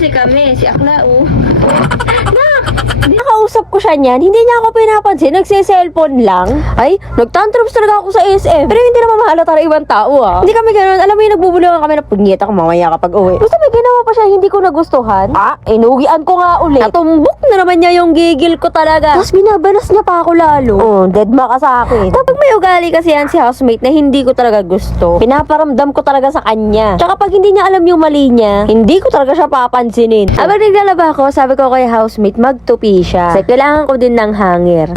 kasi kami, si Akla, oh. Nakausap ko siya niyan, hindi niya ako pinapansin, nagse-cellphone lang. Ay, nagtantrums talaga ako sa SM. Pero hindi naman mahalata na ibang tao Hindi kami ganun, alam mo yung nagbubulungan kami na punyeta ko mamaya kapag uwi. Gusto may ginawa pa siya, hindi ko nagustuhan. Inuwian ko nga ulit. Natumbok na naman niya yung gigil ko talaga. Tapos binabanas niya pa ako lalo. Deadma ka sa akin. Kapag may ugali kasi yan si housemate na hindi ko talaga gusto, pinaparamdam ko talaga sa kanya. Tsaka pag hindi niya alam yung mali niya, hindi ko talaga siya papansinin. Habang naglalaba ko, sabi ko kay housemate, magtupi siya. Kasi kailangan ko din ng hanger.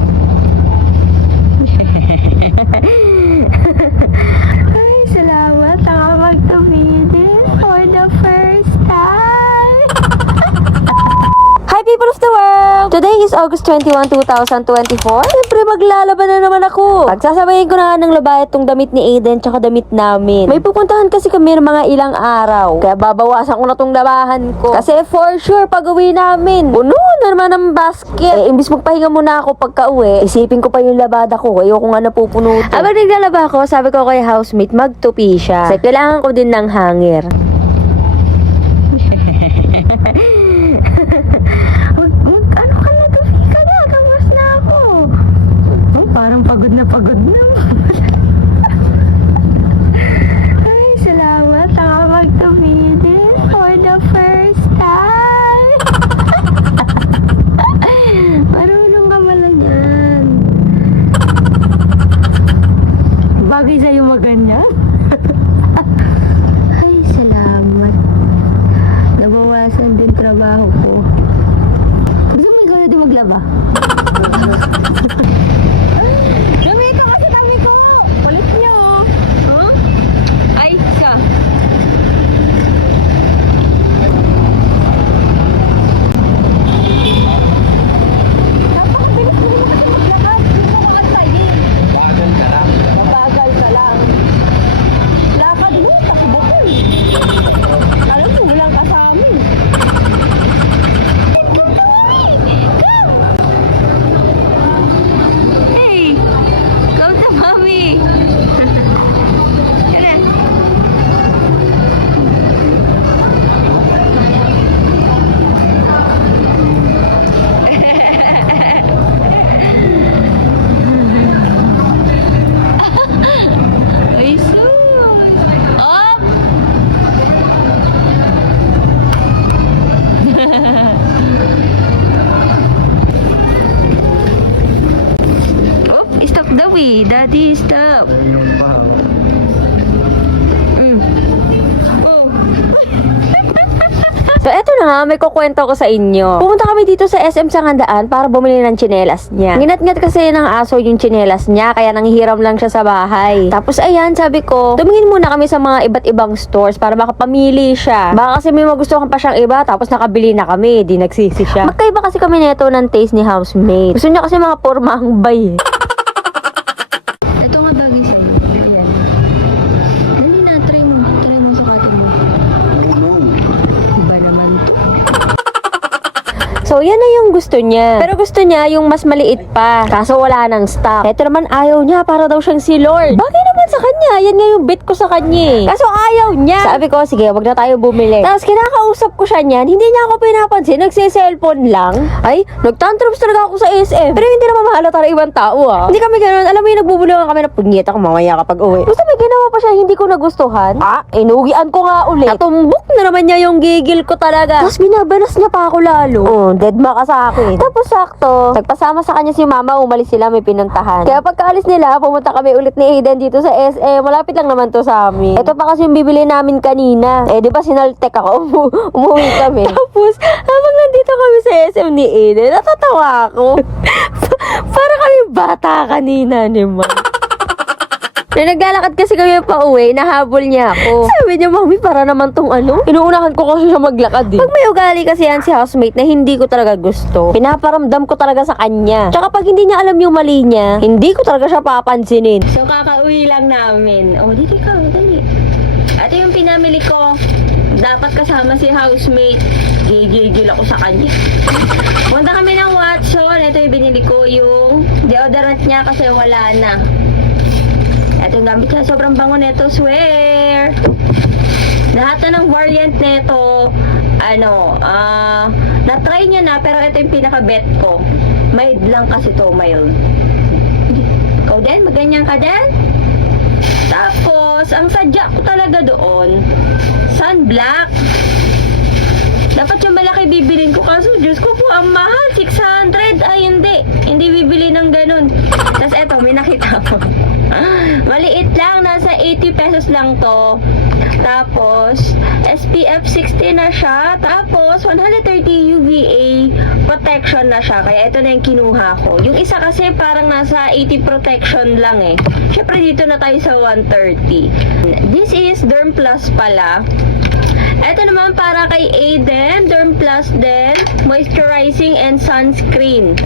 Ay, salamat. Nakapagtupi din for the first time. Hi people of the world! Today is August 21, 2024. Siyempre maglalaban na naman ako. Pagsasabayin ko na nga ng laba itong damit ni Aiden tsaka damit namin. May pupuntahan kasi kami ng mga ilang araw. Kaya babawasan ko na tong labahan ko. Kasi for sure pag uwi namin, puno na naman ng basket. Imbis magpahinga muna ako pagka uwi, isipin ko pa yung labada ko. Ayoko nga napupuno to. Habang naglalaba ko, sabi ko kay housemate, magtupi siya. Kasi kailangan ko din ng hanger. Ano ka na, tupi ka na. Kawas na ako. Parang pagod na pagod na. Ay, salamat. Nakapagtupi din for the first time. Marunong ka pala yan. Bagay sa'yo maganyan. Ay, salamat. Nabawasan din trabaho ko. Gusto mo ikaw na din maglaba? Dami ka kasi dami ko! Kulit niyo! Huh? Ay, siya! Napakabilis mo naman kasi maglakad. Hindi mo makatayin. Mabagal ka lang. Lakad mo, takbo ko eh. Alam mo, walang kasamin. Hey! Go to mommy! Kaya. Ay, sus! Up! Oh, stop the way. Daddy, stop. Oh. So eto na nga, may kukwento ko sa inyo. Pumunta kami dito sa SM Sangandaan para bumili ng tsinelas niya. Nginat-ngat kasi ng aso yung tsinelas niya, kaya nanghihiram lang siya sa bahay. Tapos ayan, sabi ko, tumingin muna kami sa mga iba't ibang stores para makapamili siya. Baka kasi may magustuhan pa siyang iba, tapos nakabili na kami, di nagsisi siya. Magkaiba kasi kami neto ng taste ni housemate. Gusto niya kasi mga pormahang bay. Ito nga bagay sa'yo. Ayan. Dali na, try mo. Try mo sa katin mo. Iba naman to. So, yan na yung gusto niya. Pero gusto niya yung mas maliit pa. Kaso wala nang stock. Ito naman ayaw niya. Para daw siyang si Lord. Bagay naman sa kanya. Yan nga yung bit ko sa kanya. Kaso ayaw niya. Sabi ko, sige, wag na tayo bumili. Tapos kinakausap ko siya niyan. Hindi niya ako pinapansin. Nagse-cellphone lang. Ay, nagtantrums talaga ako sa SM. Pero hindi naman mahalata na ibang tao Hindi kami ganun. Alam mo yung nagbubulungan kami na punyeta ko mamaya kapag uwi. Gusto may ginawa pa siya, hindi ko nagustuhan. Inuwian ko nga ulit. Natumbok na naman niya yung gigil ko talaga. Tapos binabanas niya pa ako lalo. Deadma ka sa akin. Tapos sakto, nagpasama sa kanya si mama, umalis sila, may pinuntahan. Kaya pagkaalis nila, pumunta kami ulit ni Aiden dito sa SM. Malapit lang naman to sa amin. Ito pa kasi yung bibili namin kanina. Di ba sinaltek ako? Umuwi kami. Tapos, habang nandito kami sa SM ni Aiden, natatawa ako. Para kami bata kanina ni Ma. Na naglalakad kasi kami pa uwi, nahabol niya ako. Sabi niya, mami, para naman tong ano. Inuunahan ko kasi siya maglakad Pag may ugali kasi yan si housemate na hindi ko talaga gusto, pinaparamdam ko talaga sa kanya. Tsaka pag hindi niya alam yung mali niya, hindi ko talaga siya papansinin. So, kakauwi lang namin. Oh, dito ka, dali. Ito yung pinamili ko. Dapat kasama si housemate. Gigil ako sa kanya. Punta kami ng Watson. Ito yung binili ko, yung deodorant niya kasi wala na. Ito yung gamit niya. Sobrang bango nito. Swear! Lahat na ng variant nito na-try niya na, pero ito yung pinaka-bet ko. Mild lang kasi to, mild. Ikaw din, maganyan ka din? Tapos, ang sadya ko talaga doon, sunblock. Dapat yung malaki bibilin ko, kaso Diyos ko po, ang mahal, 600. Ay, hindi. Hindi bibili ng ganun. Tapos eto, may nakita ko. Maliit lang, nasa 80 pesos lang to. Tapos, SPF 60 na siya. Tapos, 130 UVA protection na siya. Kaya ito na yung kinuha ko. Yung isa kasi parang nasa 80 protection lang eh. Syempre dito na tayo sa 130. This is Derm Plus pala. Ito naman para kay Aiden, Derm Plus din, moisturizing and sunscreen.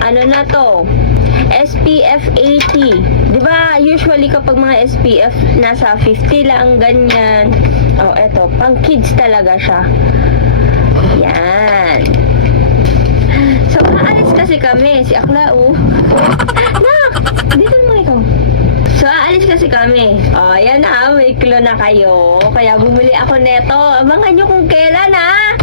Ano na to? SPF 80. 'Di ba? Usually kapag mga SPF nasa 50 lang ganyan. Oh, eto, pang kids talaga siya. Yan. So, aalis kasi kami, si Aklau. Nak, dito naman ikaw. So, aalis kasi kami. Oh, yan na, may clue na kayo. Kaya bumili ako neto. Abangan nyo kung kailan, ha?